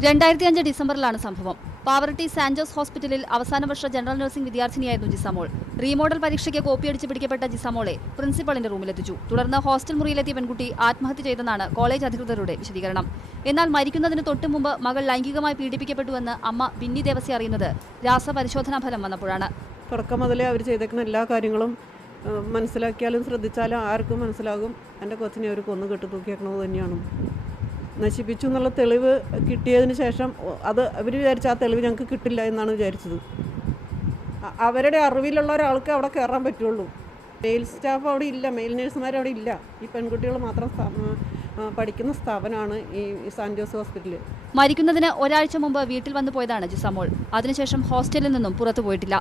രണ്ടായിരത്തി അഞ്ച് ഡിസംബറിലാണ് സംഭവം. പാവറട്ടി സാൻജോസ് ഹോസ്പിറ്റലിൽ അവസാന വർഷ ജനറൽ നഴ്സിംഗ് വിദ്യാർത്ഥിനിയായിരുന്നു ജിസമോൾ. റീമോഡൽ പരീക്ഷയ്ക്ക് കോപ്പിയടിച്ച് പിടിക്കപ്പെട്ട ജിസമോളെ പ്രിൻസിപ്പളിന്റെ റൂമിലെത്തിച്ചു. തുടർന്ന് ഹോസ്റ്റൽ മുറിയിലെത്തിയ പെൺകുട്ടി ആത്മഹത്യ ചെയ്തെന്നാണ് കോളേജ് അധികൃതരുടെ വിശദീകരണം. എന്നാൽ മരിക്കുന്നതിന് തൊട്ടു മുമ്പ് മകൾ ലൈംഗികമായി പീഡിപ്പിക്കപ്പെട്ടുവെന്ന് അമ്മ ബിന്നി ദേവസി അറിയുന്നത് രാസപരിശോധനാ ഫലം വന്നപ്പോഴാണ്. തുടക്കം മുതലേ അവർ ചെയ്തേക്കുന്ന എല്ലാ കാര്യങ്ങളും മനസ്സിലാക്കിയാലും ശ്രദ്ധിച്ചാലും ആർക്കും മനസ്സിലാകും. എന്റെ കൊച്ചിനെ അവർ കൊന്നു കെട്ടി തൂക്കിയേക്കണത് തന്നെയാണ്. നശിപ്പിച്ചു എന്നുള്ള തെളിവ് കിട്ടിയതിന് ശേഷം അത് അവർ വിചാരിച്ച ആ തെളിവ് ഞങ്ങൾക്ക് കിട്ടില്ല എന്നാണ് വിചാരിച്ചത്. അവരുടെ അറിവിലുള്ള ഒരാൾക്ക് അവിടെ കയറാൻ പറ്റുള്ളൂ. മെയിൽ സ്റ്റാഫ് അവിടെ ഇല്ല മെയിൽ നേഴ്സുമാർ അവിടെ ഇല്ല. ഈ പെൺകുട്ടികൾ മാത്രം പഠിക്കുന്ന സ്ഥാപനമാണ് ഈ സാൻ ജോസ് ഹോസ്പിറ്റൽ മരിക്കുന്നതിന് ഒരാഴ്ച മുമ്പ് വീട്ടിൽ വന്നു പോയതാണ് ജിസമോൾ. അതിനുശേഷം ഹോസ്റ്റലിൽ നിന്നും പുറത്തു പോയിട്ടില്ല.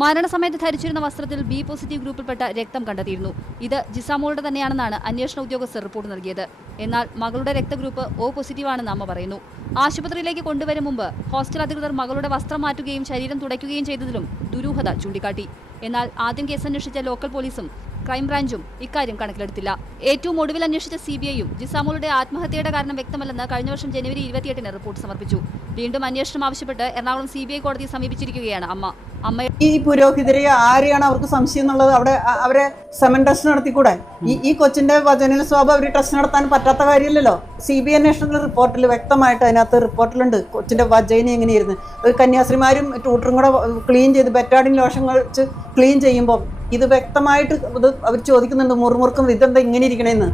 മരണസമയത്ത് ധരിച്ചിരുന്ന വസ്ത്രത്തിൽ ബി പോസിറ്റീവ് ഗ്രൂപ്പിൽപ്പെട്ട രക്തം കണ്ടെത്തിയിരുന്നു. ഇത് ജിസാമോളുടെ തന്നെയാണെന്നാണ് അന്വേഷണ ഉദ്യോഗസ്ഥർ റിപ്പോർട്ട് നൽകിയത്. എന്നാൽ മകളുടെ രക്തഗ്രൂപ്പ് ഒ പോസിറ്റീവ് ആണെന്ന് അമ്മ പറയുന്നു. ആശുപത്രിയിലേക്ക് കൊണ്ടുവരും മുമ്പ് ഹോസ്റ്റൽ അധികൃതർ മകളുടെ വസ്ത്രം മാറ്റുകയും ശരീരം തുടയ്ക്കുകയും ചെയ്തതിലും ദുരൂഹത ചൂണ്ടിക്കാട്ടി. എന്നാൽ ആദ്യം കേസ് അന്വേഷിച്ച ലോക്കൽ പോലീസും ക്രൈംബ്രാഞ്ചും ഇക്കാര്യം കണക്കിലെടുത്തില്ല. ഏറ്റവും ഒടുവിൽ അന്വേഷിച്ച സി ബി ഐയും ജിസാമോളുടെ ആത്മഹത്യയുടെ കാരണം വ്യക്തമല്ലെന്ന് കഴിഞ്ഞ വർഷം ജനുവരി ഇരുപത്തിയെട്ടിന് റിപ്പോർട്ട് സമർപ്പിച്ചു. വീണ്ടും അന്വേഷണം ആവശ്യപ്പെട്ട് എറണാകുളം സി കോടതിയെ സമീപിച്ചിരിക്കുകയാണ് അമ്മ. അമ്മ ഈ പുരോഹിതരെ ആരെയാണ് അവർക്ക് സംശയം എന്നുള്ളത് അവിടെ അവരെ സെമൻ ടെസ്റ്റ് നടത്തിക്കൂടെ? ഈ ഈ കൊച്ചിന്റെ വചന സ്വഭാവം അവർ ടെസ്റ്റ് നടത്താൻ പറ്റാത്ത കാര്യമില്ലല്ലോ? സി ബി അന്വേഷണത്തിൽ റിപ്പോർട്ടിൽ വ്യക്തമായിട്ട് അതിനകത്ത് റിപ്പോർട്ടിലുണ്ട് കൊച്ചിന്റെ വജൈന എങ്ങനെയായിരുന്നു. ഒരു കന്യാസ്ത്രീമാരും ട്യൂട്ടറും കൂടെ ക്ലീൻ ചെയ്ത് ബെറ്റാഡിൻ ലോഷൻ കഴിച്ച് ക്ലീൻ ചെയ്യുമ്പോൾ ഇത് വ്യക്തമായിട്ട് ഇത് അവർ ചോദിക്കുന്നുണ്ട് മുറുമുറുക്കും ഇതെന്താ ഇങ്ങനെ ഇരിക്കണേന്ന്.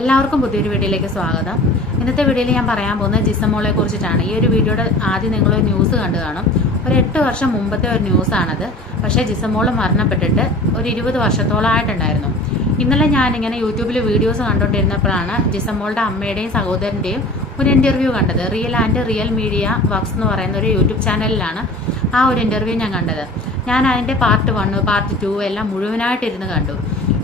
എല്ലാവർക്കും പുതിയൊരു വീഡിയോയിലേക്ക് സ്വാഗതം. ഇന്നത്തെ വീഡിയോയിൽ ഞാൻ പറയാൻ പോകുന്നത് ജിസമോളെ കുറിച്ചിട്ടാണ്. ഈ ഒരു വീഡിയോയുടെ ആദ്യം നിങ്ങൾ ന്യൂസ് കണ്ടു കാണും. ഒരു എട്ട് വർഷം മുമ്പത്തെ ഒരു ന്യൂസാണത്. പക്ഷേ ജിസമോൾ മരണപ്പെട്ടിട്ട് ഒരു ഇരുപത് വർഷത്തോളമായിട്ടുണ്ടായിരുന്നു ഇന്നലെ ഞാനിങ്ങനെ യൂട്യൂബിൽ വീഡിയോസ് കണ്ടുകൊണ്ടിരുന്നപ്പോഴാണ് ജിസമോളുടെ അമ്മയുടെയും സഹോദരന്റെയും ഒരു ഇന്റർവ്യൂ കണ്ടത്. Real and real media works എന്ന് പറയുന്ന ഒരു യൂട്യൂബ് ചാനലിലാണ് ആ ഒരു ഇന്റർവ്യൂ ഞാൻ കണ്ടത്. ഞാൻ അതിന്റെ പാർട്ട് വൺ പാർട്ട് ടു എല്ലാം മുഴുവനായിട്ട് ഇരുന്ന് കണ്ടു.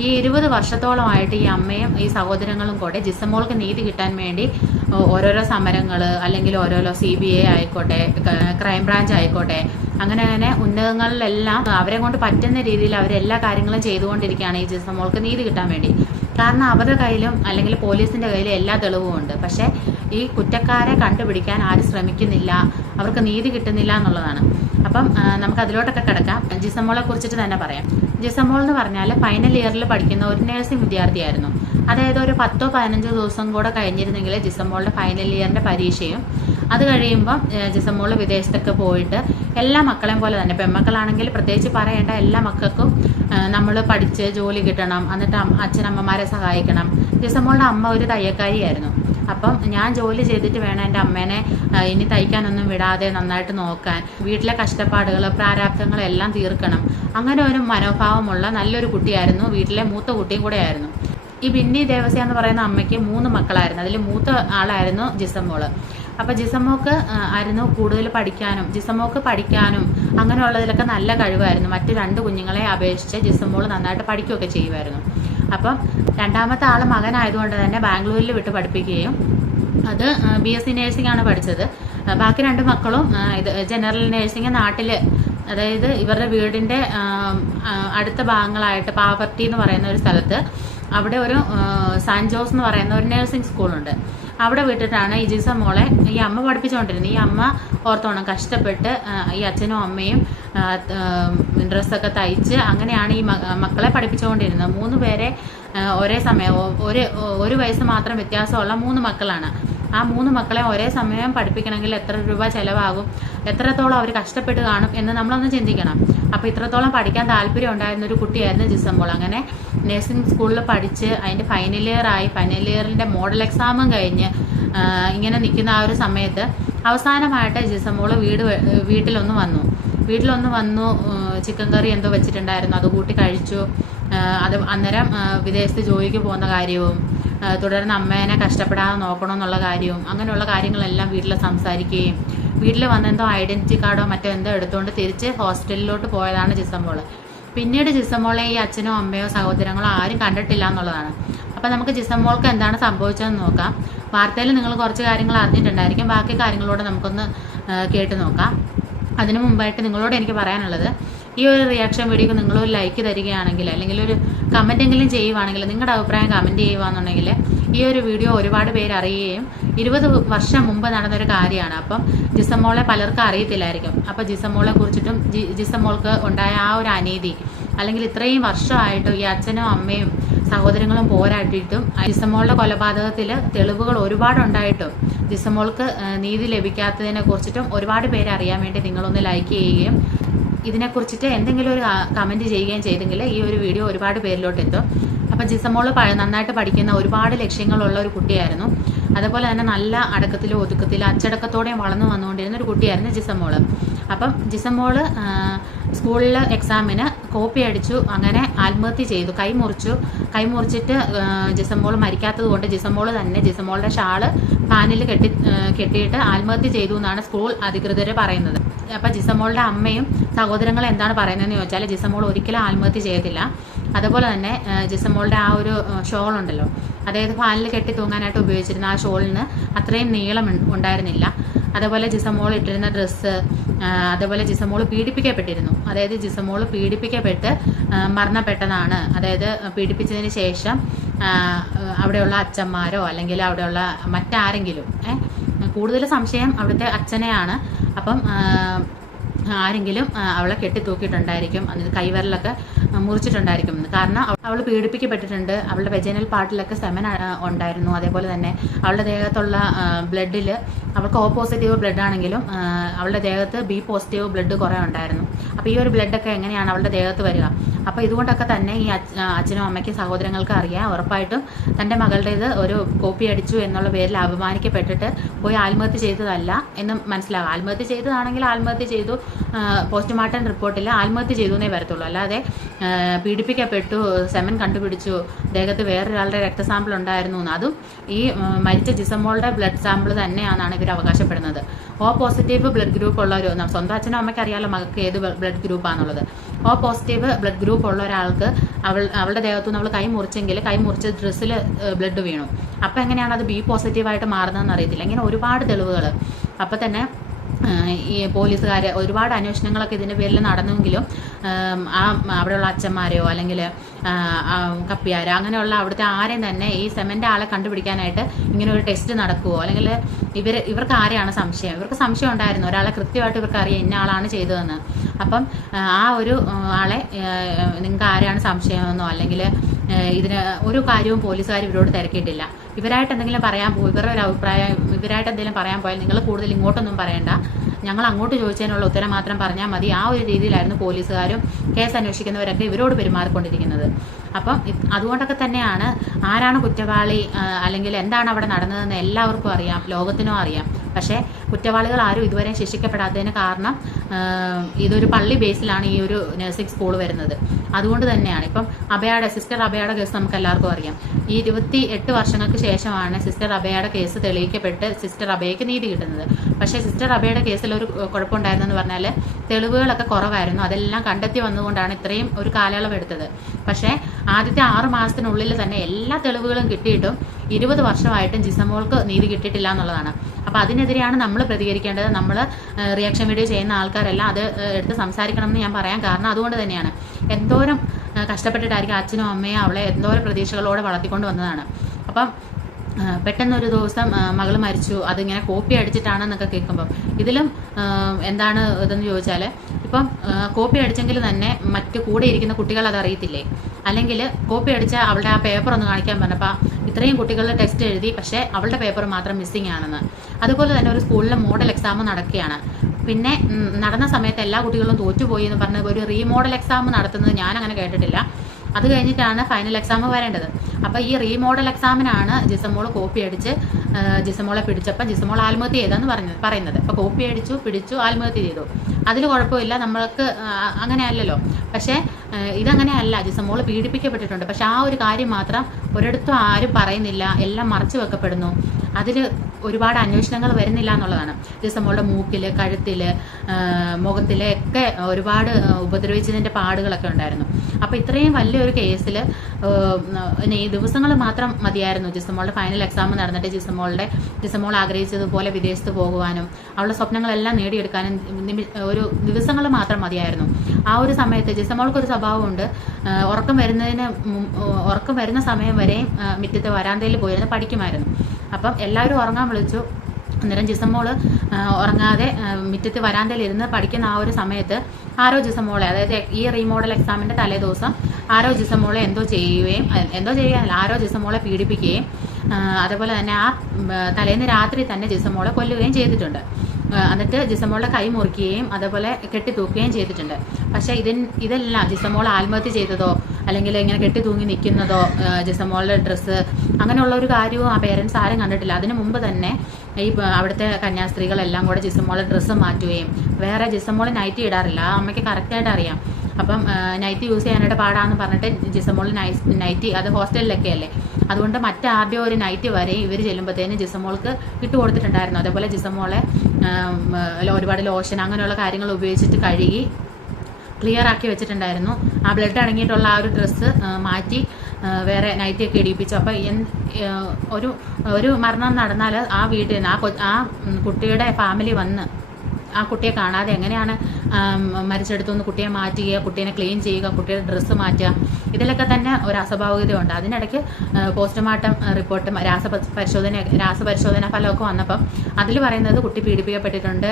ഈ ഇരുപത് വർഷത്തോളമായിട്ട് ഈ അമ്മയും ഈ സഹോദരങ്ങളും കൂടെ ജിസമോൾക്ക് നീതി കിട്ടാൻ വേണ്ടി ഓരോരോ സമരങ്ങൾ അല്ലെങ്കിൽ ഓരോരോ സി ബി ഐ ആയിക്കോട്ടെ ക്രൈംബ്രാഞ്ച് ആയിക്കോട്ടെ അങ്ങനെ അങ്ങനെ ഉന്നതങ്ങളിലെല്ലാം അവരെ കൊണ്ട് പറ്റുന്ന രീതിയിൽ അവരെല്ലാ കാര്യങ്ങളും ചെയ്തുകൊണ്ടിരിക്കുകയാണ് ഈ ജിസമോൾക്ക് നീതി കിട്ടാൻ വേണ്ടി. കാരണം അവരുടെ കയ്യിലും അല്ലെങ്കിൽ പോലീസിന്റെ കയ്യിലും എല്ലാ തെളിവും ഉണ്ട്. പക്ഷേ ഈ കുറ്റക്കാരെ കണ്ടുപിടിക്കാൻ ആരും ശ്രമിക്കുന്നില്ല. അവർക്ക് നീതി കിട്ടുന്നില്ല എന്നുള്ളതാണ്. അപ്പം നമുക്ക് അതിലോട്ടൊക്കെ കിടക്കാം. ജിസമോളെ കുറിച്ചിട്ട് തന്നെ പറയാം. ജിസമോൾ എന്ന് പറഞ്ഞാൽ ഫൈനൽ ഇയറിൽ പഠിക്കുന്ന ഒരു നഴ്സിംഗ് വിദ്യാർത്ഥിയായിരുന്നു. അതായത് ഒരു പത്തോ പതിനഞ്ചോ ദിവസം കൂടെ കഴിഞ്ഞിരുന്നെങ്കിൽ ജിസമോളുടെ ഫൈനൽ ഇയറിന്റെ പരീക്ഷയും അത് കഴിയുമ്പം ജിസമോൾ വിദേശത്തൊക്കെ പോയിട്ട് എല്ലാ മക്കളെയും പോലെ തന്നെ പെൺമക്കളാണെങ്കിൽ പ്രത്യേകിച്ച് പറയേണ്ട എല്ലാ മക്കൾക്കും നമ്മൾ പഠിച്ച് ജോലി കിട്ടണം എന്നിട്ട് അച്ഛനമ്മമാരെ സഹായിക്കണം. ജിസമോളുടെ അമ്മ ഒരു തയ്യക്കാരിയായിരുന്നു അപ്പം ഞാൻ ജോലി ചെയ്തിട്ട് വേണം എന്റെ അമ്മേനെ ഇനി തയ്ക്കാനൊന്നും വിടാതെ നന്നായിട്ട് നോക്കാൻ. വീട്ടിലെ കഷ്ടപ്പാടുകൾ പ്രാരാബ്ദങ്ങളെല്ലാം തീർക്കണം. അങ്ങനെ ഒരു മനോഭാവമുള്ള നല്ലൊരു കുട്ടിയായിരുന്നു. വീട്ടിലെ മൂത്ത കുട്ടിയും കൂടെ ആയിരുന്നു ഈ ബിന്നി ദേവസ്യ എന്ന് പറയുന്ന അമ്മയ്ക്ക് മൂന്ന് മക്കളായിരുന്നു. അതിൽ മൂത്ത ആളായിരുന്നു ജിസമ്മോൾ. അപ്പൊ ജിസമ്മോക്ക് ആ, ആയിരുന്നു കൂടുതൽ പഠിക്കാനും ജിസമ്മോക്ക് പഠിക്കാനും അങ്ങനെയുള്ളതിലൊക്കെ നല്ല കഴിവായിരുന്നു. മറ്റു രണ്ട് കുഞ്ഞുങ്ങളെ അപേക്ഷിച്ച് ജിസമ്മോൾ നന്നായിട്ട് പഠിക്കുകയൊക്കെ ചെയ്യുമായിരുന്നു. അപ്പം രണ്ടാമത്തെ ആൾ മകനായതുകൊണ്ട് തന്നെ ബാംഗ്ലൂരിൽ വിട്ട് പഠിപ്പിക്കുകയും അത് ബി എസ് സി നേഴ്സിംഗ് ആണ് പഠിച്ചത്. ബാക്കി രണ്ട് മക്കളും ഇത് ജനറൽ നേഴ്സിംഗ് നാട്ടിൽ അതായത് ഇവരുടെ ആ, അടുത്ത ഭാഗങ്ങളായിട്ട് പാവർട്ടി എന്ന് പറയുന്ന ഒരു സ്ഥലത്ത് അവിടെ ഒരു സാൻ ജോസ് എന്ന് പറയുന്ന ഒരു നഴ്സിംഗ് സ്കൂളുണ്ട് അവിടെ വിട്ടിട്ടാണ് ഈ ജിസ മോളെ ഈ അമ്മ പഠിപ്പിച്ചുകൊണ്ടിരുന്നത്. ഈ അമ്മ ഓർത്തോണം കഷ്ടപ്പെട്ട് ഈ അച്ഛനും അമ്മയും ഡ്രസ്സൊക്കെ തയ്ച്ച് അങ്ങനെയാണ് ഈ മക്കളെ പഠിപ്പിച്ചുകൊണ്ടിരുന്നത്. മൂന്ന് പേരെ ഒരേ സമയം ഒരു ഒരു വയസ്സ് മാത്രം വ്യത്യാസമുള്ള മൂന്ന് മക്കളാണ്. ആ മൂന്ന് മക്കളെ ഒരേ സമയം പഠിപ്പിക്കണമെങ്കിൽ എത്ര രൂപ ചിലവാകും? എത്രത്തോളം അവർ കഷ്ടപ്പെട്ട് കാണും എന്ന് നമ്മളൊന്ന് ചിന്തിക്കണം. അപ്പോൾ ഇത്രത്തോളം പഠിക്കാൻ താല്പര്യം ഉണ്ടായിരുന്ന ഒരു കുട്ടിയായിരുന്നു ജിസമ്പോൾ അങ്ങനെ നഴ്സിംഗ് സ്കൂളിൽ പഠിച്ച് അതിന്റെ ഫൈനൽ ഇയർ ആയി ഫൈനൽ ഇയറിന്റെ മോഡൽ എക്സാമും കഴിഞ്ഞ് ഇങ്ങനെ നിൽക്കുന്ന ആ ഒരു സമയത്ത് അവസാനമായിട്ട് ജിസമോൾ വീട് വീട്ടിലൊന്ന് വന്നു. വീട്ടിലൊന്ന് വന്നു ചിക്കൻ കറി എന്തോ വെച്ചിട്ടുണ്ടായിരുന്നു. അത് കൂട്ടി കഴിച്ചു. അത് അന്നേരം വിദേശത്ത് ജോലിക്ക് പോകുന്ന കാര്യവും തുടർന്ന് അമ്മേനെ കഷ്ടപ്പെടാതെ നോക്കണം എന്നുള്ള കാര്യവും അങ്ങനെയുള്ള കാര്യങ്ങളെല്ലാം വീട്ടിൽ സംസാരിക്കുകയും വീട്ടിൽ വന്നെന്തോ ഐഡന്റിറ്റി കാർഡോ മറ്റോ എന്തോ എടുത്തുകൊണ്ട് തിരിച്ച് ഹോസ്റ്റലിലോട്ട് പോയതാണ് ജിസമോൾ. പിന്നീട് ജിസമോളെ ഈ അച്ഛനോ അമ്മയോ സഹോദരങ്ങളോ ആരും കണ്ടിട്ടില്ല എന്നുള്ളതാണ്. അപ്പം നമുക്ക് ജിസമോൾക്ക് എന്താണ് സംഭവിച്ചതെന്ന് നോക്കാം. വാർത്തയിൽ നിങ്ങൾ കുറച്ച് കാര്യങ്ങൾ അറിഞ്ഞിട്ടുണ്ടായിരിക്കും. ബാക്കി കാര്യങ്ങളോട് നമുക്കൊന്ന് കേട്ട് നോക്കാം. അതിനു മുമ്പായിട്ട് നിങ്ങളോട് എനിക്ക് പറയാനുള്ളത് ഈ ഒരു റിയാക്ഷൻ വീഡിയോക്ക് ഒരു ലൈക്ക് തരികയാണെങ്കിൽ അല്ലെങ്കിൽ ഒരു കമന്റ് എങ്കിലും ചെയ്യുവാണെങ്കിൽ നിങ്ങളുടെ അഭിപ്രായം കമന്റ് ചെയ്യുകയാണെന്നുണ്ടെങ്കിൽ ഈ ഒരു വീഡിയോ ഒരുപാട് പേര് അറിയുകയും ഇരുപത് വർഷം മുമ്പ് നടന്നൊരു കാര്യമാണ്. അപ്പം ജിസമോളെ പലർക്കും അറിയത്തില്ലായിരിക്കും. അപ്പം ജിസമോളെ കുറിച്ചിട്ടും ജിസമോൾക്ക് ഉണ്ടായ ആ ഒരു അനീതി അല്ലെങ്കിൽ ഇത്രയും വർഷമായിട്ട് ഈ അച്ഛനും അമ്മയും സഹോദരങ്ങളും പോരാട്ടിയിട്ടും ജിസമോളുടെ കൊലപാതകത്തിൽ തെളിവുകൾ ഒരുപാടുണ്ടായിട്ടും ജിസമോൾക്ക് നീതി ലഭിക്കാത്തതിനെ കുറിച്ചിട്ടും ഒരുപാട് പേര് അറിയാൻ വേണ്ടി നിങ്ങളൊന്ന് ലൈക്ക് ചെയ്യുകയും ഇതിനെക്കുറിച്ചിട്ട് എന്തെങ്കിലും ഒരു കമന്റ് ചെയ്യുകയും ചെയ്തെങ്കിൽ ഈ ഒരു വീഡിയോ ഒരുപാട് പേരിലോട്ട് എത്തും അപ്പം ജിസമോൾ നന്നായിട്ട് പഠിക്കുന്ന ഒരുപാട് ലക്ഷ്യങ്ങളുള്ള ഒരു കുട്ടിയായിരുന്നു. അതുപോലെ തന്നെ നല്ല അടക്കത്തിലും ഒതുക്കത്തിലും അച്ചടക്കത്തോടെയും വളർന്നു വന്നുകൊണ്ടിരുന്ന ഒരു കുട്ടിയായിരുന്നു ജിസമോൾ. അപ്പം ജിസമോൾ സ്കൂളിൽ എക്സാമിന് കോപ്പി അടിച്ചു അങ്ങനെ ആത്മഹത്യ ചെയ്തു കൈ മുറിച്ചു. കൈ മുറിച്ചിട്ട് ആ, ജിസമോൾ മരിക്കാത്തത് കൊണ്ട് ജിസമോൾ തന്നെ ജിസമോളുടെ ഷാൾ ഫാനിൽ കെട്ടി കെട്ടിയിട്ട് ആത്മഹത്യ ചെയ്തു എന്നാണ് സ്കൂൾ അധികൃതർ പറയുന്നത്. അപ്പം ജിസമോളുടെ അമ്മയും സഹോദരങ്ങളും എന്താണ് പറയുന്നതെന്ന് ചോദിച്ചാൽ ജിസമോൾ ഒരിക്കലും ആത്മഹത്യ ചെയ്യത്തില്ല. അതുപോലെ തന്നെ ജിസമോളുടെ ആ ഒരു ഷോൾ ഉണ്ടല്ലോ അതായത് ഫാനിൽ കെട്ടി തൂങ്ങാനായിട്ട് ഉപയോഗിച്ചിരുന്ന ആ ഷോളിന് അത്രയും നീളം ഉണ്ടായിരുന്നില്ല. അതുപോലെ ജിസമോൾ ഇട്ടിരുന്ന ഡ്രസ്സ് അതുപോലെ ജിസമോൾ പീഡിപ്പിക്കപ്പെട്ടിരുന്നു. അതായത് ജിസമോൾ പീഡിപ്പിക്കപ്പെട്ട് മരണപ്പെട്ടതാണ്. അതായത് പീഡിപ്പിച്ചതിന് ശേഷം അവിടെയുള്ള അച്ഛന്മാരോ അല്ലെങ്കിൽ അവിടെയുള്ള മറ്റാരെങ്കിലും കൂടുതൽ സംശയം അവിടുത്തെ അച്ഛനെയാണ്. അപ്പം ആരെങ്കിലും അവളെ കെട്ടി തൂക്കിയിട്ടുണ്ടായിരിക്കും. എന്നിട്ട് കൈവിരലൊക്കെ മുറിച്ചിട്ടുണ്ടായിരിക്കും. കാരണം അവൾ പീഡിപ്പിക്കപ്പെട്ടിട്ടുണ്ട്. അവളുടെ വെജനൽ പാർട്ടിലൊക്കെ സെമൻ ഉണ്ടായിരുന്നു. അതേപോലെ തന്നെ അവളുടെ ദേഹത്തുള്ള ബ്ലഡിൽ അവൾക്ക് ഓ പോസിറ്റീവ് ബ്ലഡ് ആണെങ്കിലും അവളുടെ ദേഹത്ത് ബി പോസിറ്റീവ് ബ്ലഡ് കുറേ ഉണ്ടായിരുന്നു. അപ്പോൾ ഈ ഒരു ബ്ലഡൊക്കെ എങ്ങനെയാണ് അവളുടെ ദേഹത്ത് വരിക? അപ്പോൾ ഇതുകൊണ്ടൊക്കെ തന്നെ ഈ അച്ഛനും അമ്മയ്ക്കും സഹോദരങ്ങൾക്ക് അറിയാം. ഉറപ്പായിട്ടും തന്റെ മകളുടേത് ഒരു കോപ്പി അടിച്ചു എന്നുള്ള പേരിൽ അപമാനിക്കപ്പെട്ടിട്ട് പോയി ആത്മഹത്യ ചെയ്തതല്ല എന്ന് മനസ്സിലാകും. ആത്മഹത്യ ചെയ്തതാണെങ്കിൽ ആത്മഹത്യ ചെയ്തു. പോസ്റ്റ്മോർട്ടം റിപ്പോർട്ടിൽ ആത്മഹത്യ ചെയ്തു എന്നേ വരത്തുള്ളൂ. അല്ലാതെ പീഡിപ്പിക്കപ്പെട്ടു സെമൻ കണ്ടുപിടിച്ചു അദ്ദേഹത്ത് വേറൊരാളുടെ രക്തസാമ്പിൾ ഉണ്ടായിരുന്നു എന്ന്. അതും ഈ മരിച്ച ജിസമോളുടെ ബ്ലഡ് സാമ്പിൾ തന്നെയാണെന്നാണ് ഇവർ അവകാശപ്പെടുന്നത്. ഓ പോസിറ്റീവ് ബ്ലഡ് ഗ്രൂപ്പ് ഉള്ള ഒരു ന- സ്വന്തം അച്ഛനും അമ്മയ്ക്ക് അറിയാലോ മകൾക്ക് ഏത് ബ്ലഡ് ഗ്രൂപ്പാണെന്നുള്ളത് ഓ പോസിറ്റീവ് ബ്ലഡ് ഗ്രൂപ്പ് ഉള്ള ഒരാൾക്ക് അവൾ അവളുടെ ദേഹത്തു നമ്മൾ കൈ മുറിച്ചെങ്കിൽ കൈ മുറിച്ച ഡ്രസ്സിൽ ബ്ലഡ് വീണു. അപ്പം എങ്ങനെയാണ് അത് ബി പോസിറ്റീവായിട്ട് മാറുന്നതെന്ന് അറിയത്തില്ല. ഇങ്ങനെ ഒരുപാട് തെളിവുകൾ അപ്പം തന്നെ ഈ പോലീസുകാർ ഒരുപാട് അന്വേഷണങ്ങളൊക്കെ ഇതിന്റെ പേരിൽ നടന്നുവെങ്കിലും ആം, അവിടെയുള്ള അച്ഛന്മാരെയോ അല്ലെങ്കിൽ കപ്പിയാരോ അങ്ങനെയുള്ള അവിടുത്തെ ആരെയും തന്നെ ഈ സെമന്റെ ആളെ കണ്ടുപിടിക്കാനായിട്ട് ഇങ്ങനെ ഒരു ടെസ്റ്റ് നടക്കുവോ? അല്ലെങ്കിൽ ഇവർ ഇവർക്ക് ആരെയാണ് സംശയം? ഇവർക്ക് സംശയം ഉണ്ടായിരുന്നു. ഒരാളെ കൃത്യമായിട്ട് ഇവർക്ക് അറിയാം ഇന്ന ആളാണ് ചെയ്തതെന്ന്. അപ്പം ആ ഒരു ആളെ നിങ്ങൾക്ക് ആരെയാണ് സംശയമെന്നോ അല്ലെങ്കിൽ ഇതിന് ഒരു കാര്യവും പോലീസുകാർ ഇവരോട് തിരക്കിയിട്ടില്ല. ഇവരായിട്ട് എന്തെങ്കിലും പറയാൻ പോകും ഇവരുടെ ഒരു അഭിപ്രായം ഇവരായിട്ട് എന്തെങ്കിലും പറയാൻ പോയാൽ നിങ്ങൾ കൂടുതൽ ഇങ്ങോട്ടൊന്നും പറയണ്ട. ഞങ്ങൾ അങ്ങോട്ട് ചോദിച്ചതിനുള്ള ഉത്തരം മാത്രം പറഞ്ഞാൽ മതി. ആ ഒരു രീതിയിലായിരുന്നു പോലീസുകാരും കേസ് അന്വേഷിക്കുന്നവരൊക്കെ ഇവരോട് പെരുമാറിക്കൊണ്ടിരിക്കുന്നത്. അപ്പം അതുകൊണ്ടൊക്കെ തന്നെയാണ് ആരാണ് കുറ്റവാളി അല്ലെങ്കിൽ എന്താണ് അവിടെ നടന്നതെന്ന് എല്ലാവർക്കും അറിയാം ലോകത്തിനും അറിയാം. പക്ഷേ കുറ്റവാളികൾ ആരും ഇതുവരെ ശിക്ഷിക്കപ്പെടാത്തതിന് കാരണം ഇതൊരു പള്ളി ബേസിലാണ് ഈ ഒരു നഴ്സിംഗ് സ്കൂൾ വരുന്നത്. അതുകൊണ്ട് തന്നെയാണ്. ഇപ്പം അഭയയുടെ സിസ്റ്റർ അഭയയുടെ കേസ് നമുക്ക് എല്ലാവർക്കും അറിയാം. ഈ ഇരുപത്തി എട്ട് വർഷങ്ങൾക്ക് ശേഷമാണ് സിസ്റ്റർ അഭയയുടെ കേസ് തെളിയിക്കപ്പെട്ട് സിസ്റ്റർ അഭയയ്ക്ക് നീതി കിട്ടുന്നത്. പക്ഷേ സിസ്റ്റർ അബയുടെ കേസിൽ ഒരു കുഴപ്പമുണ്ടായിരുന്നെന്ന് പറഞ്ഞാൽ തെളിവുകളൊക്കെ കുറവായിരുന്നു. അതെല്ലാം കണ്ടെത്തി വന്നുകൊണ്ടാണ് ഇത്രയും ഒരു കാലയളവ് എടുത്തത്. പക്ഷേ ആദ്യത്തെ ആറ് മാസത്തിനുള്ളിൽ തന്നെ എല്ലാ തെളിവുകളും കിട്ടിയിട്ടും ഇരുപത് വർഷമായിട്ടും ജിസമോൾക്ക് നീതി കിട്ടിയിട്ടില്ല എന്നുള്ളതാണ്. അപ്പോൾ അതിനെതിരെയാണ് നമ്മൾ പ്രതികരിക്കേണ്ടത്. നമ്മൾ റിയാക്ഷൻ വീഡിയോ ചെയ്യുന്ന ആൾക്കാരെല്ലാം അത് എടുത്ത് സംസാരിക്കണം എന്ന് ഞാൻ പറയാൻ കാരണം അതുകൊണ്ട് തന്നെയാണ്. എന്തോരം കഷ്ടപ്പെട്ടിട്ടായിരിക്കും അച്ഛനും അമ്മയും അവളെ എന്തോരം പ്രതീക്ഷകളോടെ വളർത്തിക്കൊണ്ട് വന്നതാണ്. അപ്പം പെട്ടെന്നൊരു ദിവസം മകൾ മരിച്ചു. അതിങ്ങനെ കോപ്പി അടിച്ചിട്ടാണെന്നൊക്കെ കേൾക്കുമ്പം. ഇതിലും എന്താണ് ഇതെന്ന് ചോദിച്ചാൽ ഇപ്പം കോപ്പി അടിച്ചെങ്കിൽ തന്നെ മറ്റു കൂടെ ഇരിക്കുന്ന കുട്ടികൾ അത് അറിയത്തില്ലേ? അല്ലെങ്കിൽ കോപ്പി അടിച്ച അവളുടെ ആ പേപ്പർ ഒന്ന് കാണിക്കാൻ പറഞ്ഞപ്പോൾ ഇത്രയും കുട്ടികളുടെ ടെസ്റ്റ് എഴുതി പക്ഷേ അവളുടെ പേപ്പർ മാത്രം മിസ്സിംഗ് ആണെന്ന്. അതുപോലെ തന്നെ ഒരു സ്കൂളിലെ മോഡൽ എക്സാം നടക്കുകയാണ്. പിന്നെ നടന്ന സമയത്ത് എല്ലാ കുട്ടികളും തോറ്റുപോയി എന്ന് പറഞ്ഞ ഒരു റീമോഡൽ എക്സാം നടത്തുന്നത് ഞാൻ അങ്ങനെ കേട്ടിട്ടില്ല. അത് കഴിഞ്ഞിട്ടാണ് ഫൈനൽ എക്സാം വരേണ്ടത്. അപ്പോൾ ഈ റീമോഡൽ എക്സാമിനാണ് ജിസമോൾ കോപ്പി അടിച്ച് ജിസമോളെ പിടിച്ചപ്പോൾ ജിസമോൾ ആത്മഹത്യ ചെയ്തെന്ന് പറഞ്ഞത് പറയുന്നത്. അപ്പോൾ കോപ്പി അടിച്ചു പിടിച്ചു ആത്മഹത്യ ചെയ്തു. അതിൽ കുഴപ്പമില്ല നമ്മൾക്ക് അങ്ങനെയല്ലല്ലോ. പക്ഷേ ഇതങ്ങനെയല്ല. ജിസമോൾ പീഡിപ്പിക്കപ്പെട്ടിട്ടുണ്ട്. പക്ഷെ ആ ഒരു കാര്യം മാത്രം ഒരിടത്തും ആരും പറയുന്നില്ല. എല്ലാം മറച്ചു വെക്കപ്പെടുന്നു. അതിൽ ഒരുപാട് അന്വേഷണങ്ങൾ വരുന്നില്ല എന്നുള്ളതാണ്. ജിസമോളുടെ മൂക്കിൽ കഴുത്തിൽ മുഖത്തിൽ ഒക്കെ ഒരുപാട് ഉപദ്രവിച്ചതിന്റെ പാടുകളൊക്കെ ഉണ്ടായിരുന്നു. അപ്പോൾ ഇത്രയും വലിയൊരു കേസിൽ ഈ ദിവസങ്ങൾ മാത്രം മതിയായിരുന്നു. ജിസമോളുടെ ഫൈനൽ എക്സാം നടന്നിട്ട് ജിസമോളുടെ ജിസമോൾ ആഗ്രഹിച്ചതുപോലെ വിദേശത്ത് പോകുവാനും അവളുടെ സ്വപ്നങ്ങളെല്ലാം നേടിയെടുക്കാനും ഒരു ദിവസങ്ങൾ മാത്രം മതിയായിരുന്നു. ആ ഒരു സമയത്ത് ഒരു സ്വഭാവമുണ്ട്. ഉറക്കം വരുന്നതിന് ഉറക്കം വരുന്ന സമയം വരെയും മിറ്റത്തെ വരാന്തയിൽ പോയിരുന്ന് പഠിക്കുമായിരുന്നു. അപ്പം എല്ലാവരും ഉറങ്ങാൻ വിളിച്ചു. അന്നേരം ജിസമോൾ ഉറങ്ങാതെ വരാന്തയിൽ ഇരുന്ന് പഠിക്കുന്ന ആ ഒരു സമയത്ത് ആരോ ജിസമോളെ അതായത് ഈ റീമോഡൽ എക്സാമിന്റെ തലേ ദിവസം ആരോ ജിസമോളെ എന്തോ ചെയ്യുകയും എന്തോ ചെയ്യുകയല്ല ആരോ ജിസമോളെ പീഡിപ്പിക്കുകയും അതുപോലെ തന്നെ ആ തലേന്ന് രാത്രി തന്നെ ജിസമോളെ കൊല്ലുകയും ചെയ്തിട്ടുണ്ട്. എന്നിട്ട് ജിസമോളുടെ കൈ മുറിക്കുകയും അതേപോലെ കെട്ടി തൂക്കുകയും ചെയ്തിട്ടുണ്ട്. പക്ഷേ ഇതിൻ ഇതെല്ലാം ജിസമോൾ ആത്മഹത്യ ചെയ്തതോ അല്ലെങ്കിൽ ഇങ്ങനെ കെട്ടി തൂങ്ങി നിൽക്കുന്നതോ ജിസമോളുടെ ഡ്രസ്സ് അങ്ങനെയുള്ള ഒരു കാര്യവും ആ പേരൻസ് ആരും കണ്ടിട്ടില്ല. അതിനു മുമ്പ് തന്നെ ഈ അവിടുത്തെ കന്യാസ്ത്രീകളെല്ലാം കൂടെ ജിസമോളെ ഡ്രസ്സ് മാറ്റുകയും വേറെ ജിസമോളെ നൈറ്റി ഇടാറില്ല. അമ്മയ്ക്ക് കറക്റ്റായിട്ട് അറിയാം. അപ്പം നൈറ്റ് യൂസ് ചെയ്യാനായിട്ട് പാടാന്ന് പറഞ്ഞിട്ട് ജിസമോൾ നൈറ്റി അത് ഹോസ്റ്റലിലൊക്കെ അല്ലേ അതുകൊണ്ട് മറ്റാരുടെയോ ഒരു നൈറ്റ് വരെ ഇവർ ചെല്ലുമ്പോഴത്തേന് ജിസമോൾക്ക് ഇട്ട് കൊടുത്തിട്ടുണ്ടായിരുന്നു അതേപോലെ ജിസമോളെ ഒരുപാട് ലോഷൻ അങ്ങനെയുള്ള കാര്യങ്ങൾ ഉപയോഗിച്ചിട്ട് കഴുകി ക്ലിയർ ആക്കി വെച്ചിട്ടുണ്ടായിരുന്നു. ആ ബ്ലഡ് അടങ്ങിയിട്ടുള്ള ആ ഒരു ഡ്രസ്സ് മാറ്റി വേറെ നൈറ്റി ഒക്കെ ഇടിപ്പിച്ചു. അപ്പോൾ ഒരു ഒരു മരണം നടന്നാൽ ആ വീട്ടിൽ നിന്ന് ആ ആ കുട്ടിയുടെ ഫാമിലി വന്ന് ആ കുട്ടിയെ കാണാതെ എങ്ങനെയാണ് മരിച്ചെടുത്തുനിന്ന് കുട്ടിയെ മാറ്റുക കുട്ടീനെ ക്ലീൻ ചെയ്യുക കുട്ടിയുടെ ഡ്രസ്സ് മാറ്റുക ഇതിലൊക്കെ തന്നെ ഒരു അസ്വാഭാവികതയുണ്ട്. അതിനിടയ്ക്ക് പോസ്റ്റ്മോർട്ടം റിപ്പോർട്ട് രാസ പരിശോധന രാസപരിശോധന ഫലമൊക്കെ വന്നപ്പം അതിൽ പറയുന്നത് കുട്ടി പീഡിപ്പിക്കപ്പെട്ടിട്ടുണ്ട്.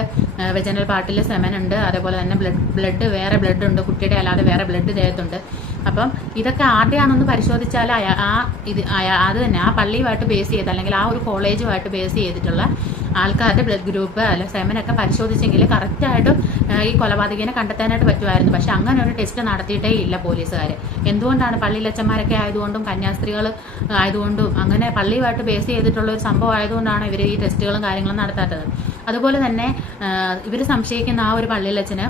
വെജനൽ പാർട്ടിൽ സെമൻ ഉണ്ട്. അതേപോലെ തന്നെ ബ്ലഡ് ബ്ലഡ് വേറെ ബ്ലഡ് ഉണ്ട്. കുട്ടിയുടെ അല്ലാതെ വേറെ ബ്ലഡ് ദേഹത്തുണ്ട്. അപ്പം ഇതൊക്കെ ആരുടെയാണെന്ന് പരിശോധിച്ചാൽ ആ ഇത് അത് തന്നെ ആ പള്ളിയുമായിട്ട് ബേസ് ചെയ്ത് അല്ലെങ്കിൽ ആ ഒരു കോളേജുമായിട്ട് ബേസ് ചെയ്തിട്ടുള്ള ആൾക്കാരുടെ ബ്ലഡ് ഗ്രൂപ്പ് അല്ല സെമനൊക്കെ പരിശോധിച്ചെങ്കിൽ കറക്റ്റായിട്ടും ഈ കൊലപാതകനെ കണ്ടെത്താനായിട്ട് പറ്റുമായിരുന്നു. പക്ഷെ അങ്ങനെ ഒരു ടെസ്റ്റ് നടത്തിയിട്ടേ ഇല്ല പോലീസുകാർ എന്തുകൊണ്ടാണ് പള്ളിയിലച്ചന്മാരൊക്കെ ആയതുകൊണ്ടും കന്യാസ്ത്രീകൾ ആയതുകൊണ്ടും അങ്ങനെ പള്ളിയുമായിട്ട് ബേസ് ചെയ്തിട്ടുള്ള ഒരു സംഭവം ആയതുകൊണ്ടാണ് ഇവർ ഈ ടെസ്റ്റുകളും കാര്യങ്ങളും നടത്താത്തത്. അതുപോലെ തന്നെ ഇവർ സംശയിക്കുന്ന ആ ഒരു പള്ളിയിലച്ചന്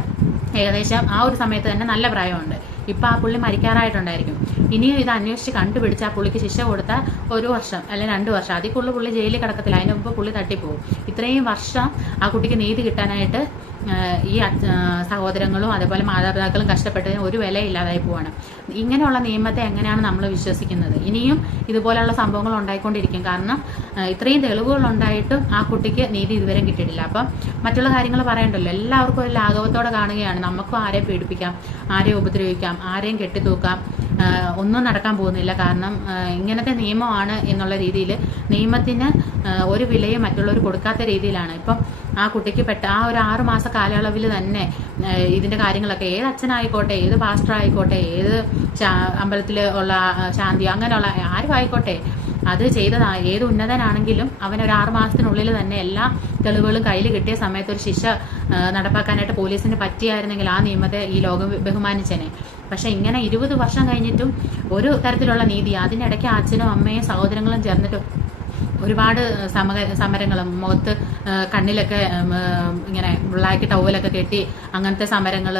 ഏകദേശം ആ ഒരു സമയത്ത് തന്നെ നല്ല പ്രായമുണ്ട്. ഇപ്പം ആ പുള്ളി മരിക്കാറായിട്ടുണ്ടായിരിക്കും. ഇനിയും ഇത് അന്വേഷിച്ച് കണ്ടുപിടിച്ച് ആ പുള്ളിക്ക് ശിക്ഷ കൊടുത്ത ഒരു വർഷം അല്ലെങ്കിൽ രണ്ട് വർഷം. അതിക്കുള്ള പുള്ളി ജയിലിൽ കിടക്കത്തില്ല. അതിന് മുമ്പ് പുള്ളി തട്ടിപ്പോവും. ഇത്രയും വർഷം ആ കുട്ടിക്ക് നീതി കിട്ടാനായിട്ട് ഈ സഹോദരങ്ങളും അതേപോലെ മാതാപിതാക്കളും കഷ്ടപ്പെട്ടതിന് ഒരു വിലയില്ലാതായി പോവാണ്. ഇങ്ങനെയുള്ള നിയമത്തെ എങ്ങനെയാണ് നമ്മൾ വിശ്വസിക്കുന്നത്? ഇനിയും ഇതുപോലെയുള്ള സംഭവങ്ങൾ ഉണ്ടായിക്കൊണ്ടിരിക്കും. കാരണം ഇത്രയും തെളിവുകൾ ഉണ്ടായിട്ടും ആ കുട്ടിക്ക് നീതി ഇതുവരെ കിട്ടിയിട്ടില്ല. അപ്പം മറ്റുള്ള കാര്യങ്ങൾ പറയണ്ടല്ലോ. എല്ലാവർക്കും ഒരു ലാഘവത്തോടെ കാണുകയാണ്. നമുക്കും ആരെ പീഡിപ്പിക്കാം ആരെ ഉപദ്രവിക്കാം ആരെയും കെട്ടിത്തൂക്കാം. ഒന്നും നടക്കാൻ പോകുന്നില്ല. കാരണം ഇങ്ങനത്തെ നിയമമാണ് എന്നുള്ള രീതിയിൽ നിയമത്തിന് ഒരു വിലയും മറ്റുള്ളവർ കൊടുക്കാത്ത രീതിയിലാണ്. ഇപ്പം ആ കുട്ടിക്ക് പെട്ട ആ ഒരു ആറ് മാസ കാലയളവിൽ തന്നെ ഇതിന്റെ കാര്യങ്ങളൊക്കെ ഏത് അച്ഛനായിക്കോട്ടെ ഏത് പാസ്റ്റർ ആയിക്കോട്ടെ ഏത് അമ്പലത്തിൽ ഉള്ള ശാന്തി അങ്ങനെയുള്ള ആരും ആയിക്കോട്ടെ. അത് ചെയ്തതാ ഏത് ഉന്നതനാണെങ്കിലും അവൻ ഒരു ആറ് മാസത്തിനുള്ളിൽ തന്നെ എല്ലാ തെളിവുകളും കയ്യിൽ കിട്ടിയ സമയത്ത് ഒരു ശിക്ഷ നടപ്പാക്കാനായിട്ട് പോലീസിന് പറ്റിയായിരുന്നെങ്കിൽ ആ നിയമത്തെ ഈ ലോകം ബഹുമാനിച്ചേനെ. പക്ഷെ ഇങ്ങനെ ഇരുപത് വർഷം കഴിഞ്ഞിട്ടും ഒരു തരത്തിലുള്ള നീതി അതിനിടയ്ക്ക് അച്ഛനും അമ്മയും സഹോദരങ്ങളും ചേർന്നിട്ട് ഒരുപാട് സമര സമരങ്ങളും മുഖത്ത് കണ്ണിലൊക്കെ ഇങ്ങനെ ബ്ലാക്ക് ടവലൊക്കെ കെട്ടി അങ്ങനത്തെ സമരങ്ങൾ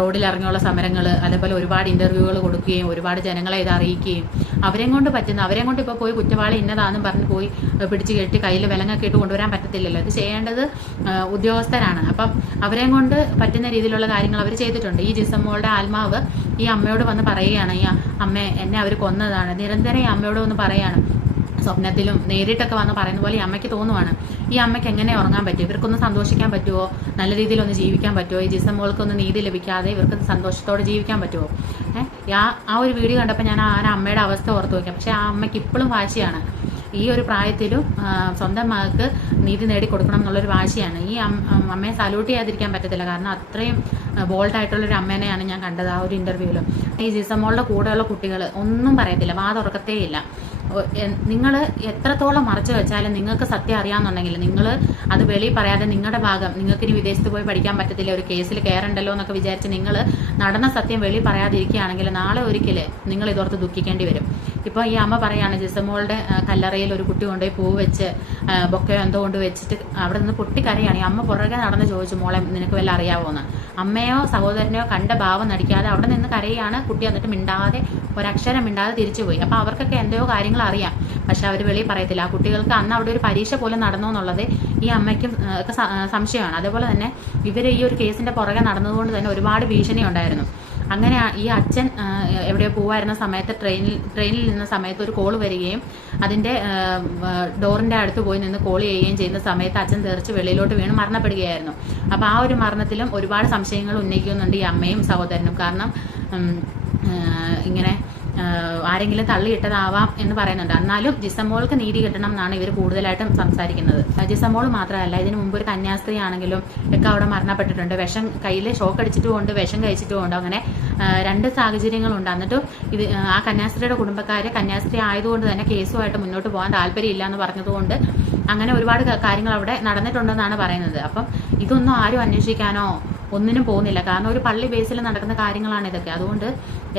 റോഡിൽ ഇറങ്ങിയുള്ള സമരങ്ങൾ അതേപോലെ ഒരുപാട് ഇന്റർവ്യൂകൾ കൊടുക്കുകയും ഒരുപാട് ജനങ്ങളെ ഇത് അറിയിക്കുകയും അവരെയും കൊണ്ട് പറ്റുന്ന അവരെയും കൊണ്ട് ഇപ്പോൾ പോയി കുറ്റവാളി ഇന്നതാണെന്നും പറഞ്ഞ് പോയി പിടിച്ച് കെട്ടി കയ്യിൽ വിലങ്ങൊക്കെ ഇട്ട് കൊണ്ടുവരാൻ പറ്റത്തില്ലല്ലോ. ഇത് ചെയ്യേണ്ടത് ഉദ്യോഗസ്ഥരാണ്. അപ്പം അവരെയും കൊണ്ട് പറ്റുന്ന രീതിയിലുള്ള കാര്യങ്ങൾ അവർ ചെയ്തിട്ടുണ്ട്. ഈ ജിസമ്മോളുടെ ആത്മാവ് ഈ അമ്മയോട് വന്ന് പറയുകയാണ് ഈ അമ്മ എന്നെ അവർ കൊന്നതാണ്. നിരന്തരം ഈ അമ്മയോട് വന്ന് പറയാണ് സ്വപ്നത്തിലും നേരിട്ടൊക്കെ വന്ന് പറയുന്ന പോലെ ഈ അമ്മയ്ക്ക് തോന്നുവാണ്. ഈ അമ്മയ്ക്ക് എങ്ങനെ ഉറങ്ങാൻ പറ്റും? ഇവർക്കൊന്ന് സന്തോഷിക്കാൻ പറ്റുമോ നല്ല രീതിയിൽ ഒന്ന് ജീവിക്കാൻ പറ്റുമോ ഈ ജിസമോൾക്കൊന്ന് നീതി ലഭിക്കാതെ ഇവർക്ക് സന്തോഷത്തോടെ ജീവിക്കാൻ പറ്റുമോ ഏഹ് ആ ഒരു വീഡിയോ കണ്ടപ്പോൾ ഞാൻ ആ അമ്മയുടെ അവസ്ഥ ഓർത്ത് വയ്ക്കാം പക്ഷേ ആ അമ്മയ്ക്ക് ഇപ്പോഴും വാശിയാണ്. ഈ ഒരു പ്രായത്തിലും സ്വന്തം മകൾക്ക് നീതി നേടിക്കൊടുക്കണം എന്നുള്ളൊരു വാശിയാണ്. ഈ അമ്മയെ സല്യൂട്ട് ചെയ്യാതിരിക്കാൻ പറ്റത്തില്ല. കാരണം അത്രയും ബോൾഡ് ആയിട്ടുള്ളൊരു അമ്മേനെയാണ് ഞാൻ കണ്ടത് ആ ഒരു ഇന്റർവ്യൂവിലും ഈ ജിസമോളുടെ കൂടെയുള്ള കുട്ടികൾ ഒന്നും പറയത്തില്ല. വാ നിങ്ങൾ എത്രത്തോളം മറച്ചു വെച്ചാലും നിങ്ങൾക്ക് സത്യം അറിയാമെന്നുണ്ടെങ്കിൽ നിങ്ങൾ അത് വെളി പറയാതെ നിങ്ങളുടെ ഭാഗം നിങ്ങൾക്ക് ഇനി വിദേശത്ത് പോയി പഠിക്കാൻ പറ്റത്തില്ല ഒരു കേസിൽ കയറണ്ടല്ലോ എന്നൊക്കെ വിചാരിച്ച് നിങ്ങൾ നടന്ന സത്യം വെളി പറയാതിരിക്കുകയാണെങ്കിൽ നാളെ ഒരിക്കൽ നിങ്ങൾ ഇതോർത്ത് ദുഃഖിക്കേണ്ടി വരും. ഇപ്പോൾ ഈ അമ്മ പറയാണ് ജിസമോളുടെ കല്ലറയിൽ ഒരു കുട്ടി കൊണ്ടുപോയി പൂ വെച്ച് ബൊക്കെ എന്തോ കൊണ്ട് വെച്ചിട്ട് അവിടെ നിന്ന് പൊട്ടിക്കരയാണ് ഈ അമ്മ പുറകെ നടന്ന് ചോദിച്ചു മോളെ നിനക്ക് വല്ല അറിയാവോന്ന്? അമ്മയോ സഹോദരനെയോ കണ്ട ഭാവം നടിക്കാതെ അവിടെ നിന്ന് കരയാണ്. കുട്ടി എന്നിട്ട് മിണ്ടാതെ ഒരക്ഷരം മിണ്ടാതെ തിരിച്ചുപോയി അപ്പോൾ അവർക്കൊക്കെ എന്തോ കാര്യങ്ങൾ അറിയാം. പക്ഷെ അവർ വെളിയിൽ പറയത്തില്ല. ആ കുട്ടികൾക്ക് അന്ന് അവിടെ ഒരു പരീക്ഷ പോലെ നടന്നു എന്നുള്ളത് ഈ അമ്മയ്ക്കും ഒക്കെ സംശയമാണ്. അതേപോലെ തന്നെ ഇവർ ഈ ഒരു കേസിന്റെ പുറകെ നടന്നതുകൊണ്ട് തന്നെ ഒരുപാട് ഭീഷണി ഉണ്ടായിരുന്നു. അങ്ങനെ ഈ അച്ഛൻ എവിടെയോ പോവായിരുന്ന സമയത്ത് ട്രെയിനിൽ ട്രെയിനിൽ നിന്ന സമയത്ത് ഒരു കോൾ വരികയും ആ, ഡോറിന്റെ അടുത്ത് പോയി നിന്ന് കോൾ ചെയ്യുകയും ചെയ്യുന്ന സമയത്ത് അച്ഛൻ തെറിച്ച് വെളിയിലോട്ട് വീണ് മരണപ്പെടുകയായിരുന്നു. അപ്പോൾ ആ ഒരു മരണത്തിലും ഒരുപാട് സംശയങ്ങൾ ഉന്നയിക്കുന്നുണ്ട് ഈ അമ്മയും സഹോദരനും. കാരണം ഇങ്ങനെ ആരെങ്കിലും തള്ളിയിട്ടതാവാം എന്ന് പറയുന്നുണ്ട്. എന്നാലും ജിസമോൾക്ക് നീതി കിട്ടണം എന്നാണ് ഇവർ കൂടുതലായിട്ടും സംസാരിക്കുന്നത്. ജിസമോൾ മാത്രമല്ല ഇതിനു മുമ്പ് ഒരു കന്യാസ്ത്രീ ആണെങ്കിലും ഒക്കെ അവിടെ മരണപ്പെട്ടിട്ടുണ്ട്. വിഷം കയ്യിൽ ഷോക്ക് അടിച്ചിട്ടും ഉണ്ട് വിഷം കഴിച്ചിട്ടും ഉണ്ട് അങ്ങനെ രണ്ട് സാഹചര്യങ്ങളുണ്ട്. എന്നിട്ടും ഇത് ആ കന്യാസ്ത്രീയുടെ കുടുംബക്കാര് കന്യാസ്ത്രീ ആയതുകൊണ്ട് തന്നെ കേസുമായിട്ട് മുന്നോട്ട് പോകാൻ താല്പര്യമില്ല എന്ന് പറഞ്ഞതുകൊണ്ട് അങ്ങനെ ഒരുപാട് കാര്യങ്ങൾ അവിടെ നടന്നിട്ടുണ്ടെന്നാണ് പറയുന്നത്. അപ്പം ഇതൊന്നും ആരും അന്വേഷിക്കാനോ ഒന്നിനും പോകുന്നില്ല. കാരണം ഒരു പള്ളി ബേസിൽ നടക്കുന്ന കാര്യങ്ങളാണ് ഇതൊക്കെ. അതുകൊണ്ട്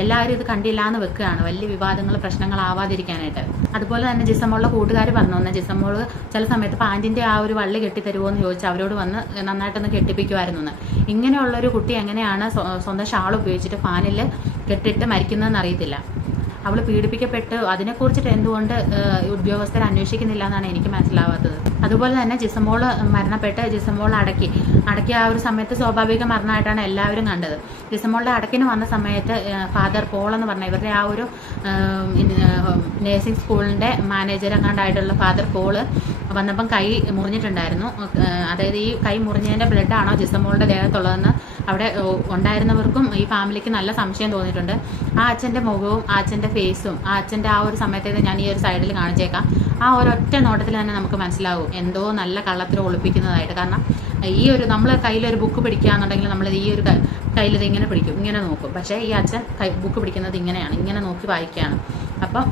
എല്ലാവരും ഇത് കണ്ടില്ല എന്ന് വെക്കുകയാണ്. വലിയ വിവാദങ്ങൾ പ്രശ്നങ്ങളാവാതിരിക്കാനായിട്ട്. അതുപോലെ തന്നെ ജിസമ്മോളുടെ കൂട്ടുകാർ പറഞ്ഞു തന്നെ ജിസമ്മോൾ ചില സമയത്ത് പാന്റിന്റെ ആ ഒരു വള്ളി കെട്ടിത്തരുമോ എന്ന് ചോദിച്ചു അവരോട് വന്ന് നന്നായിട്ടൊന്ന് കെട്ടിപ്പിക്കുമായിരുന്നു എന്ന് ഇങ്ങനെയുള്ള ഒരു കുട്ടി എങ്ങനെയാണ് സ്വന്തം ഷാൾ ഉപയോഗിച്ചിട്ട് ഫാനിൽ കെട്ടിട്ട് മരിക്കുന്നതെന്ന് അറിയത്തില്ല അവൾ പീഡിപ്പിക്കപ്പെട്ട് അതിനെക്കുറിച്ചിട്ട് എന്തുകൊണ്ട് ഉദ്യോഗസ്ഥർ അന്വേഷിക്കുന്നില്ല എന്നാണ് എനിക്ക് മനസ്സിലാവാത്തത്. അതുപോലെ തന്നെ ജിസമോൾ മരണപ്പെട്ട് ജിസമോൾ അടക്കി. അടക്കി ആ ഒരു സമയത്ത് സ്വാഭാവിക മരണമായിട്ടാണ് എല്ലാവരും കണ്ടത്. ജിസമോളുടെ അടക്കിന് വന്ന സമയത്ത് ഫാദർ പോൾ എന്ന് പറഞ്ഞ ഇവരുടെ ആ ഒരു നേഴ്സിംഗ് സ്കൂളിന്റെ മാനേജർ എങ്ങാണ്ടായിട്ടുള്ള ഫാദർ പോൾ വന്നപ്പം കൈ മുറിഞ്ഞിട്ടുണ്ടായിരുന്നു. അതായത് ഈ കൈ മുറിഞ്ഞതിന്റെ ബ്ലഡാണോ ജിസമോളുടെ ദേഹത്തുള്ളതെന്ന് അവിടെ ഉണ്ടായിരുന്നവർക്കും ഈ ഫാമിലിക്ക് നല്ല സംശയം തോന്നിയിട്ടുണ്ട്. ആ അച്ഛന്റെ മുഖവും ആ അച്ഛന്റെ ഫേസും ആ അച്ഛന്റെ ആ ഒരു സമയത്തേക്ക് ഞാൻ ഈ ഒരു സൈഡിൽ കാണിച്ചേക്കാം. ആ ഒരൊറ്റ നോട്ടത്തിൽ തന്നെ നമുക്ക് മനസ്സിലാവും എന്തോ നല്ല കള്ളത്തിൽ ഒളിപ്പിക്കുന്നതായിട്ട്. കാരണം ഈ ഒരു നമ്മൾ കയ്യിലൊരു ബുക്ക് പിടിക്കുകയാണെന്നുണ്ടെങ്കിൽ നമ്മൾ ഈ ഒരു കയ്യിൽ ഇങ്ങനെ പിടിക്കും ഇങ്ങനെ നോക്കും. പക്ഷേ ഈ അച്ഛൻ ബുക്ക് പിടിക്കുന്നത് ഇങ്ങനെയാണ് ഇങ്ങനെ നോക്കി വായിക്കുകയാണ്. അപ്പം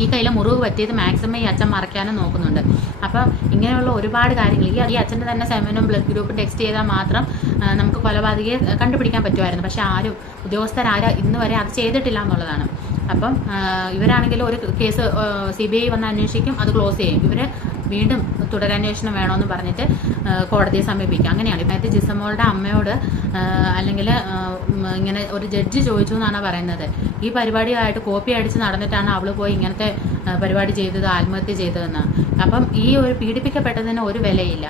ഈ കയ്യിലെ മുറിവ് പറ്റിയത് മാക്സിമം ഈ അച്ഛൻ മറയ്ക്കാനും നോക്കുന്നുണ്ട്. അപ്പം ഇങ്ങനെയുള്ള ഒരുപാട് കാര്യങ്ങൾ ഈ ഈ അച്ഛന്റെ തന്നെ സെമിനും ബ്ലഡ് ഗ്രൂപ്പും ടെക്സ്റ്റ് ചെയ്താൽ മാത്രം നമുക്ക് കൊലപാതകയെ കണ്ടുപിടിക്കാൻ പറ്റുമായിരുന്നു. പക്ഷേ ആരും ഉദ്യോഗസ്ഥരാരും ഇന്ന് വരെ അത് ചെയ്തിട്ടില്ല എന്നുള്ളതാണ്. അപ്പം ഇവരാണെങ്കിൽ ഒരു കേസ് സി ബി ഐ വന്ന് അന്വേഷിക്കും അത് ക്ലോസ് ചെയ്യും. ഇവർ വീണ്ടും തുടരന്വേഷണം വേണമെന്ന് പറഞ്ഞിട്ട് കോടതിയെ സമീപിക്കും. അങ്ങനെയാണ്. ഇപ്പോഴത്തെ ജിസമോളുടെ അമ്മയോട് അല്ലെങ്കിൽ ഇങ്ങനെ ഒരു ജഡ്ജി ചോദിച്ചു എന്നാണ് പറയുന്നത്. ഈ പരിപാടിയായിട്ട് കോപ്പി അടിച്ച് നടന്നിട്ടാണ് അവൾ പോയി ഇങ്ങനത്തെ പരിപാടി ചെയ്തത് ആത്മഹത്യ ചെയ്തതെന്ന്. അപ്പം ഈ ഒരു പീഡിപ്പിക്കപ്പെട്ടതിന് ഒരു വിലയില്ല.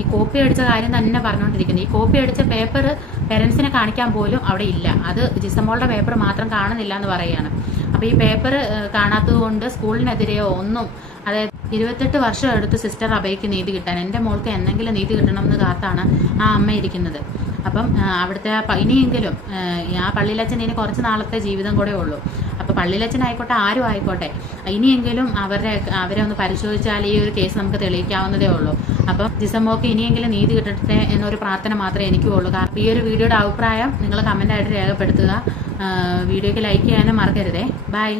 ഈ കോപ്പി അടിച്ച കാര്യം തന്നെ പറഞ്ഞുകൊണ്ടിരിക്കുന്നത് ഈ കോപ്പി അടിച്ച പേപ്പർ പേരൻസിനെ കാണിക്കാൻ പോലും അവിടെ ഇല്ല. അത് ജിസമോളുടെ പേപ്പർ മാത്രം കാണുന്നില്ല എന്ന് പറയുകയാണ്. അപ്പോൾ ഈ പേപ്പർ കാണാത്തത് കൊണ്ട് സ്കൂളിനെതിരെയോ ഒന്നും അതായത് ഇരുപത്തെട്ട് വർഷം എടുത്ത് സിസ്റ്റർ അഭയക്ക് നീതി കിട്ടാൻ എന്റെ മോൾക്ക് എന്തെങ്കിലും നീതി കിട്ടണം എന്ന് കാത്താണ് ആ അമ്മ ഇരിക്കുന്നത്. അപ്പം അവിടുത്തെ ഇനിയെങ്കിലും ആ, പള്ളിയിലച്ഛൻ ഇനി കുറച്ച് നാളത്തെ ജീവിതം കൂടെ ഉള്ളൂ. അപ്പോൾ പള്ളിയിലച്ഛനായിക്കോട്ടെ ആരും ആയിക്കോട്ടെ. ഇനിയെങ്കിലും അവരെ അവരെ ഒന്ന് പരിശോധിച്ചാൽ ഈ ഒരു കേസ് നമുക്ക് തെളിയിക്കാവുന്നതേ ഉള്ളൂ. അപ്പം ജിസമോക്ക് ഇനിയെങ്കിലും നീതി കിട്ടട്ടെ എന്നൊരു പ്രാർത്ഥന മാത്രമേ എനിക്കും ഉള്ളൂ കാരണം ഈ ഒരു വീഡിയോയുടെ അഭിപ്രായം നിങ്ങൾ കമന്റായിട്ട് രേഖപ്പെടുത്തുക. വീഡിയോയ്ക്ക് ലൈക്ക് ചെയ്യാനും മറക്കരുതേ. ബൈ